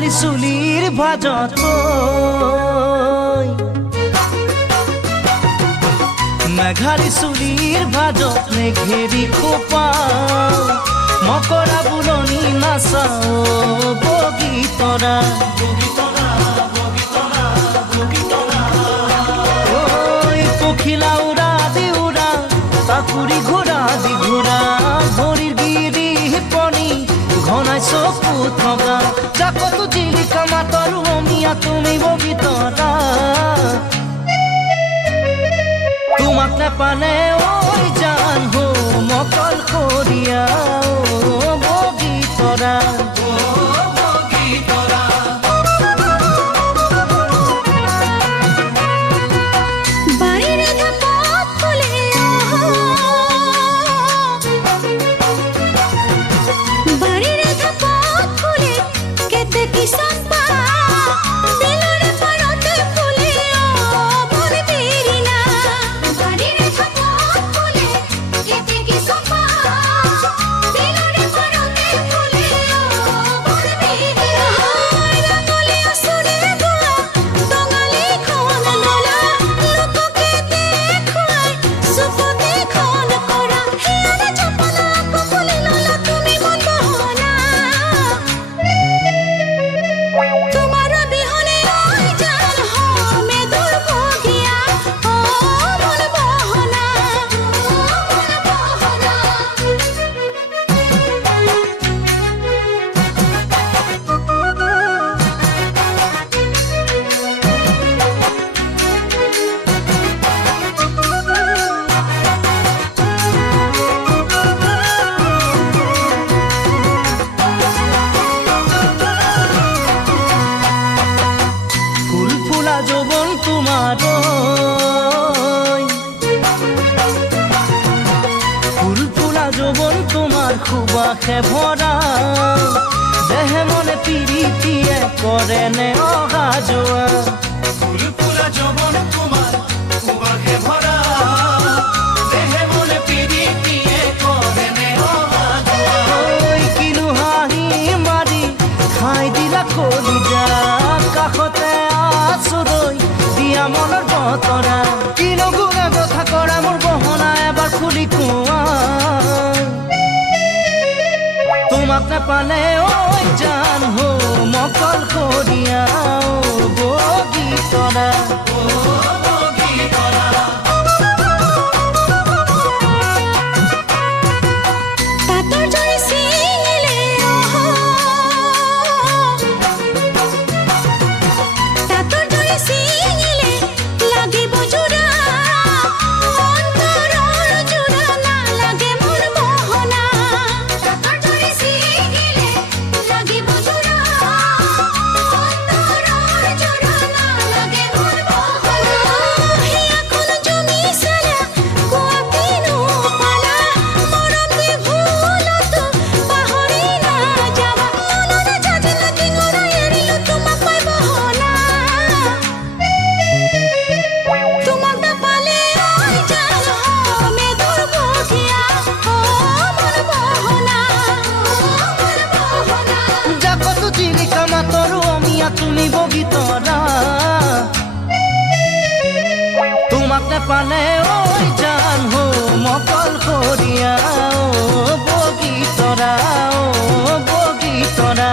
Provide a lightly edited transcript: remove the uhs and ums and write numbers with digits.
মেঘালী চুলিৰ ভাজত মেঘালী চুলিৰ ভাজত মেঘেৰি খোপা মকৰা বুলনি নাচাও বগীতৰা পখিলা উৰা দি উৰা তাকুৰি ঘোৰা দি ঘোৰা ভৰিৰ গিৰি পনি ঘনাই চকু থকা জাকতো জিলিকা মাতৰ অমিয়া তুমি বগীতৰা তোমাক নেপালে ঐ জান হো মকল কৰিয়া বগীতৰা যৌবন তোমার ফুল ফুলা যৌবন তোমার খুবাসে ভরা দেহে মনে পিরিতিয়ে করে নে অহা যোৱা ফুল ফুলা যৌবন তোমার খুবাসে ভরা দেহে মনে পিরিতিয়ে করে নে অহা যোৱা ঐ কিনো হাঁহি মাৰি খাই দিলা কলিজা কাষতে দিয়া মনৰ বতৰা কিনো গুণে কথা কৰা মোৰ বহনা এবাৰ খুলি কোৱা তোমাক নেপালে ঐ জান হো মকল কৰিয়া বগীতৰা তুমি বগীতৰা তোমাক নেপালে ঐ জান হো মকল কৰিয়া বগীতৰা বগীতৰা